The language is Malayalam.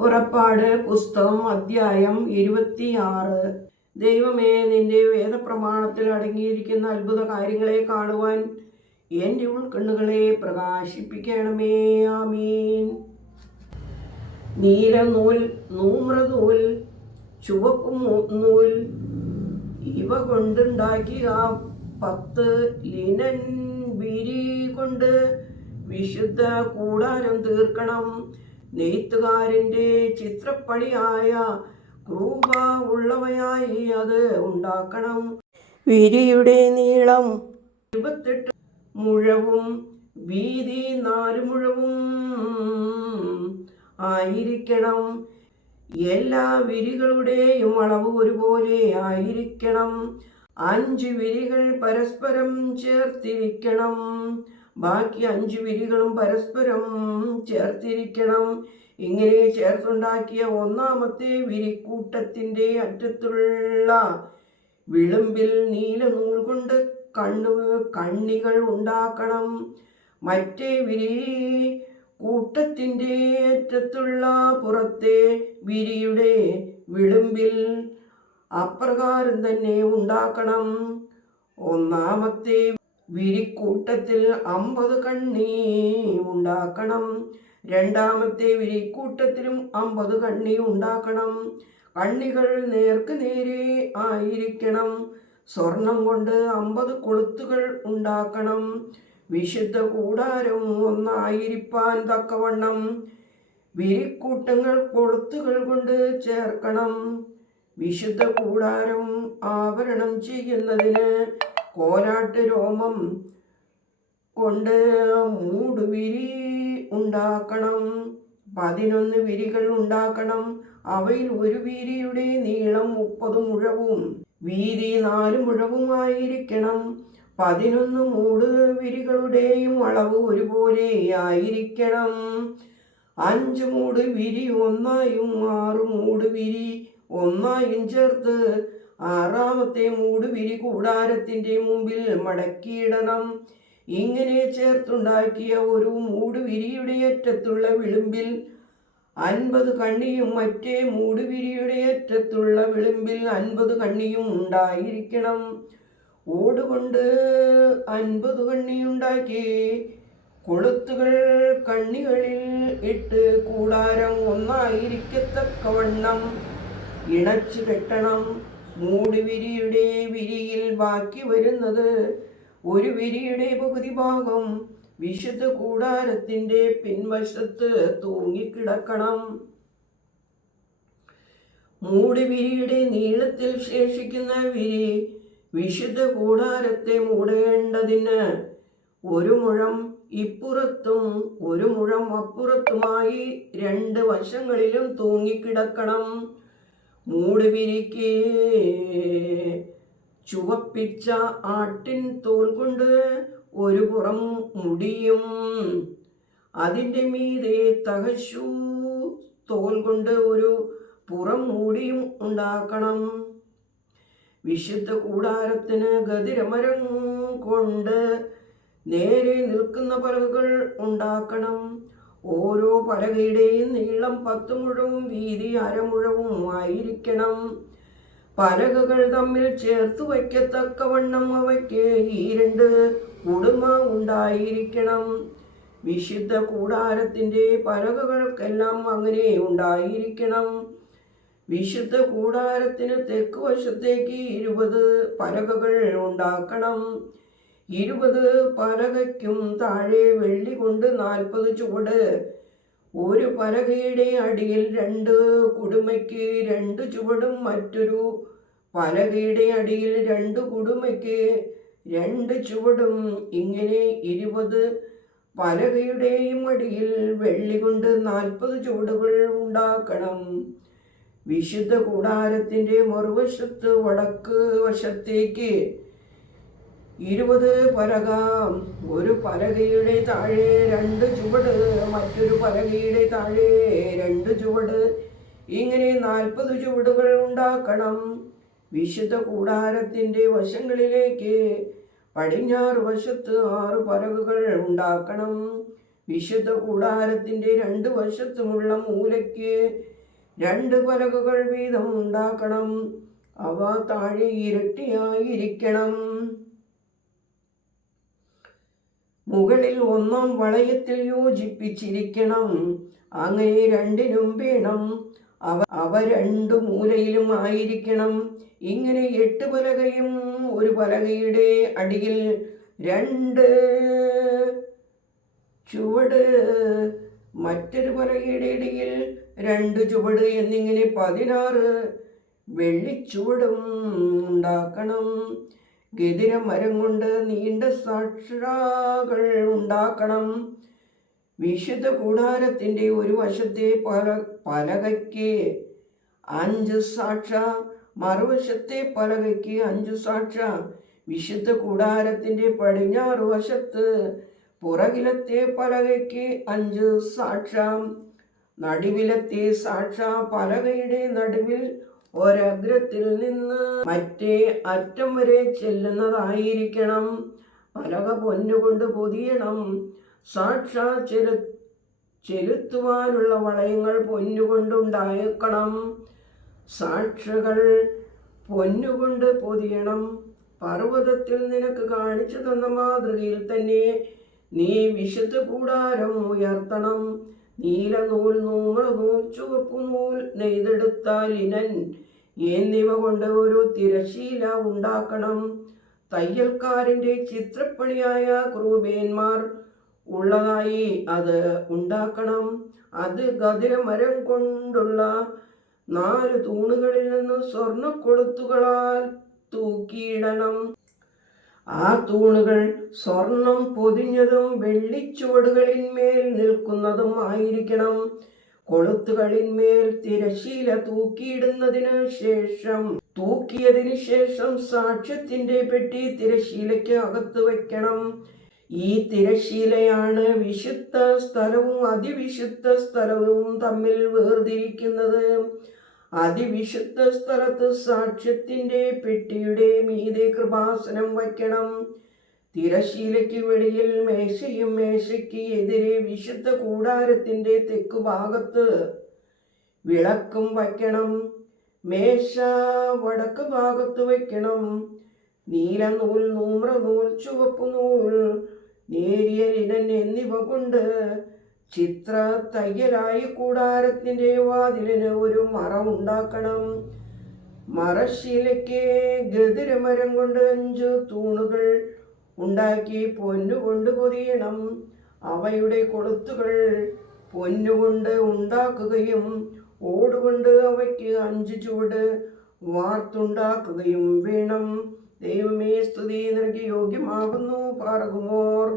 പുറപ്പാട് പുസ്തകം അധ്യായം 26. ദൈവമേ, നിന്റെ വേദപ്രമാണത്തിൽ അടങ്ങിയിരിക്കുന്ന അത്ഭുത കാര്യങ്ങളെ കാണുവാൻ എൻ്റെ ഉൾക്കണ്ണുകളെ പ്രകാശിപ്പിക്കണമേ. ആമീൻ. നീലനൂൽ, നൂമ്രനൂൽ, ചുവപ്പ് നൂൽ ഇവ കൊണ്ടുണ്ടാക്കിയ 10 ലിനൻ വിരി കൊണ്ട് വിശുദ്ധ കൂടാരം തീർക്കണം. നെയ്ത്തുകാരൻ്റെ ചിത്രപ്പണിയായ ക്രൂപ ഉള്ളവയായി അത് ഉണ്ടാക്കണം. വിരിയുടെ നീളം 28 മുഴവും വീതി 4 മുഴവും ആയിരിക്കണം. എല്ലാ വിരികളുടെയും അളവ് ഒരുപോലെ ആയിരിക്കണം. 5 വിരികൾ പരസ്പരം ചേർത്തിരിക്കണം. ബാക്കി 5 വിരികളും പരസ്പരം ചേർത്തിരിക്കണം. ഇങ്ങനെ ചേർത്തുണ്ടാക്കിയ ഒന്നാമത്തെ വിരിക്കൂട്ടത്തിൻ്റെ അറ്റത്തുള്ള വിളിമ്പിൽ നീലനൂൽ കൊണ്ട് കണ്ണികൾ ഉണ്ടാക്കണം. മറ്റേ വിരി കൂട്ടത്തിൻ്റെ അറ്റത്തുള്ള പുറത്തെ വിരിയുടെ വിളിമ്പിൽ അപ്രകാരം തന്നെ ഉണ്ടാക്കണം. ഒന്നാമത്തെ വിരിക്കൂട്ടത്തിൽ 50 കണ്ണി ഉണ്ടാക്കണം. രണ്ടാമത്തെ വിരിക്കൂട്ടത്തിലും 50 കണ്ണി ഉണ്ടാക്കണം. കണ്ണികൾ നേർക്ക് നേരെ ആയിരിക്കണം. സ്വർണം കൊണ്ട് 50 കൊളുത്തുകൾ ഉണ്ടാക്കണം. വിശുദ്ധ കൂടാരം ഒന്നായിരിക്കാൻ തക്കവണ്ണം വിരിക്കൂട്ടങ്ങൾ കൊളുത്തുകൾ കൊണ്ട് ചേർക്കണം. വിശുദ്ധ കൂടാരം ആവരണം ചെയ്യുന്നതിന് കോലാട്ട് രോമം കൊണ്ട് മൂടുവിരി ഉണ്ടാക്കണം. 11 വിരികൾ ഉണ്ടാക്കണം. അവയിൽ ഒരു വിരിയുടെ നീളം 30 മുഴവും വീതി 4 മുഴവുമായിരിക്കണം. 11 മൂട് വിരികളുടെയും അളവ് ഒരുപോലെ ആയിരിക്കണം. 5 മൂട് വിരി ഒന്നായും 6 മൂട് വിരി ഒന്നായും ചേർത്ത് 6-ാമത്തെ മൂട് വിരി കൂടാരത്തിൻ്റെ മുമ്പിൽ മടക്കിയിടണം. ഇങ്ങനെ ചേർത്തുണ്ടാക്കിയ ഒരു മൂട് വിരിയുടെ അറ്റത്തുള്ള വിളിമ്പിൽ 50 കണ്ണിയും മറ്റേ മൂട് വിരിയുടെ അറ്റത്തുള്ള വിളിമ്പിൽ 50 കണ്ണിയും ഉണ്ടായിരിക്കണം. ഓടുകൊണ്ട് 50 കണ്ണിയുണ്ടാക്കി കൊളുത്തുകൾ കണ്ണികളിൽ ഇട്ട് കൂടാരം ഒന്നായിരിക്കത്തക്കവണ്ണം ഇണച്ചു കെട്ടണം. മൂടുവിരിയുടെ വിരിയിൽ ബാക്കി വരുന്നത് ഒരു വിരിയുടെ പകുതി ഭാഗം വിശുദ്ധ കൂടാരത്തിൻ്റെ പിൻവശത്ത് തൂങ്ങിക്കിടക്കണം. മൂടുവിരിയുടെ നീളത്തിൽ ശേഷിക്കുന്ന വിരി വിശുദ്ധ കൂടാരത്തെ മൂടേണ്ടതിന് 1 മുഴം ഇപ്പുറത്തും 1 മുഴം അപ്പുറത്തുമായി 2 വശങ്ങളിലും തൂങ്ങിക്കിടക്കണം. മൂടുവിരിക്ക് ചുവപ്പിച്ച ആട്ടിൻ തോൽ കൊണ്ട് ഒരു പുറം മുടിയും അതിൻ്റെ മീതെ തഹശൂ തോൽ കൊണ്ട് ഒരു പുറം മൂടിയും ഉണ്ടാക്കണം. വിശുദ്ധ കൂടാരത്തിന് ഗദിരമരം കൊണ്ട് നേരെ നിൽക്കുന്ന പലകകൾ ഉണ്ടാക്കണം. ഓരോ പലകയുടെയും നീളം 10 മുഴവും വീതി 1/2 മുഴവും ആയിരിക്കണം. പലകകൾ തമ്മിൽ ചേർത്ത് വയ്ക്കത്തക്കവണ്ണം അവയ്ക്ക് ഈ 2 കുടുമ ഉണ്ടായിരിക്കണം. വിശുദ്ധ കൂടാരത്തിൻ്റെ പലകകൾക്കെല്ലാം അങ്ങനെ ഉണ്ടായിരിക്കണം. വിശുദ്ധ കൂടാരത്തിന് തെക്ക് വശത്തേക്ക് 20 പലകകൾ ഉണ്ടാക്കണം. 20 പലകയ്ക്കും താഴെ വെള്ളി കൊണ്ട് 40 ചുവട്. ഒരു പലകയുടെ അടിയിൽ 2 കുടുമയ്ക്ക് 2 ചുവടും മറ്റൊരു പലകയുടെ അടിയിൽ 2 കുടുമയ്ക്ക് 2 ചുവടും. ഇങ്ങനെ 20 പലകയുടെയും അടിയിൽ വെള്ളി കൊണ്ട് 40 ചുവടുകൾ ഉണ്ടാക്കണം. വിശുദ്ധ കൂടാരത്തിൻ്റെ മറുവശത്ത് വടക്ക് വശത്തേക്ക് 20 പലക. ഒരു പലകയുടെ താഴെ 2 ചുവട്, മറ്റൊരു പലകയുടെ താഴെ 2 ചുവട്. ഇങ്ങനെ 40 ചുവടുകൾ ഉണ്ടാക്കണം. വിശുദ്ധ കൂടാരത്തിൻ്റെ വശങ്ങളിലേക്ക് പടിഞ്ഞാറ് വശത്ത് 6 പലകകൾ ഉണ്ടാക്കണം. വിശുദ്ധ കൂടാരത്തിന്റെ 2 വശത്തുമുള്ള മൂലയ്ക്ക് 2 പലകകൾ വീതം ഉണ്ടാക്കണം. അവ താഴെ ഇരട്ടിയായിരിക്കണം. മുകളിൽ 1 വളയത്തിൽ യോജിപ്പിച്ചിരിക്കണം. അങ്ങനെ 2 വേണം. അവ 2 മൂലയിലും ആയിരിക്കണം. ഇങ്ങനെ 8 പലകയും ഒരു പലകയുടെ അടിയിൽ 2 ചുവട്, മറ്റൊരു പലകയുടെ ഇടയിൽ 2 ചുവട് എന്നിങ്ങനെ 16 വെള്ളിച്ചുവടും ഉണ്ടാക്കണം. ഗദിര മരം കൊണ്ട് നീണ്ട സാക്ഷകൾ ഉണ്ടാക്കണം. വിശുദ്ധ കൂടാരത്തിന്റെ ഒരു വശത്തെ പലകയ്ക്ക് 5 സാക്ഷ, മറുവശത്തെ പലകയ്ക്ക് 5 സാക്ഷ. വിശുദ്ധ കൂടാരത്തിന്റെ പടിഞ്ഞാറ് വശത്ത് പുറകിലത്തെ പലകയ്ക്ക് 5 സാക്ഷ. നടുവിലത്തെ സാക്ഷ പലകയുടെ നടുവിൽ ഒരഗ്രത്തിൽ നിന്ന് മറ്റേ അറ്റം വരെ ചെല്ലുന്നതായിരിക്കണം. പലക പൊന്നുകൊണ്ട് പൊതിയണം. സാക്ഷ ചെലുത്തുവാനുള്ള വളയങ്ങൾ പൊന്നുകൊണ്ടുണ്ടാക്കണം. സാക്ഷകൾ പൊന്നുകൊണ്ട് പൊതിയണം. പർവ്വതത്തിൽ നിനക്ക് കാണിച്ചു തന്ന മാതൃകയിൽ തന്നെ നീ വിശുദ്ധ കൂടാരം ഉയർത്തണം. നീലനൂൽ, നൂമ്രനൂൽ, ചുവപ്പുനൂൽ, നെയ്തെടുത്ത ലിനൻ എന്നിവ കൊണ്ട് ഒരു തിരശീല ഉണ്ടാക്കണം. തയ്യൽക്കാരന്റെ ചിത്രപ്പണിയായ ക്രൂബേന്മാർ ഉള്ളതായി അത് ഉണ്ടാക്കണം. അത് ഗദിര മരം കൊണ്ടുള്ള 4 തൂണുകളിൽ നിന്ന് സ്വർണ്ണക്കൊളുത്തുകളാൽ തൂക്കിയിടണം. ആ തൂണുകൾ സ്വർണം പൊതിഞ്ഞതും വെള്ളിച്ചുവടുകളിന്മേൽ നിൽക്കുന്നതും ആയിരിക്കണം. കൊളുത്തുകളിന്മേൽ തിരശീല തൂക്കിയതിനു ശേഷം സാക്ഷ്യത്തിന്റെ പെട്ടി തിരശീലയ്ക്ക് അകത്ത് വയ്ക്കണം. ഈ തിരശീലയാണ് വിശുദ്ധ സ്ഥലവും അതിവിശുദ്ധ സ്ഥലവും തമ്മിൽ വേർതിരിക്കുന്നത്. അതിവിശുദ്ധ സ്ഥലത്ത് സാക്ഷ്യത്തിന്റെ പെട്ടിയുടെ മീതെ കൃപാസനം വയ്ക്കണം. തിരശീലയ്ക്ക് വെളിയിൽ മേശയും മേശയ്ക്ക് എതിരെ വിശുദ്ധ കൂടാരത്തിന്റെ തെക്കുഭാഗത്ത് വിളക്കും വയ്ക്കണം. മേശ വടക്ക് ഭാഗത്ത് വയ്ക്കണം. നീലനൂൽ, നൂമ്രനൂൽ, ചുവപ്പുനൂൽ, നേരിയ ലിനൻ എന്നിവ കൊണ്ട് ചിത്ര തയ്യലായി കൂടാരത്തിന്റെ വാതിലിന് ഒരു മറ ഉണ്ടാക്കണം. മറശീലയ്ക്ക് ഗദിരമരം കൊണ്ട് 5 തൂണുകൾ ഉണ്ടാക്കി പൊന്നുകൊണ്ട് പൊതിയണം. അവയുടെ കൊളുത്തുകൾ പൊന്നുകൊണ്ട് ഉണ്ടാക്കുകയും ഓടുകൊണ്ട് അവയ്ക്ക് 5 ചുവട് വാർത്തുണ്ടാക്കുകയും വേണം. ദൈവമേ, സ്തുതി നിനക്ക് യോഗ്യമാകുന്നു. പാർക്കുമോർ.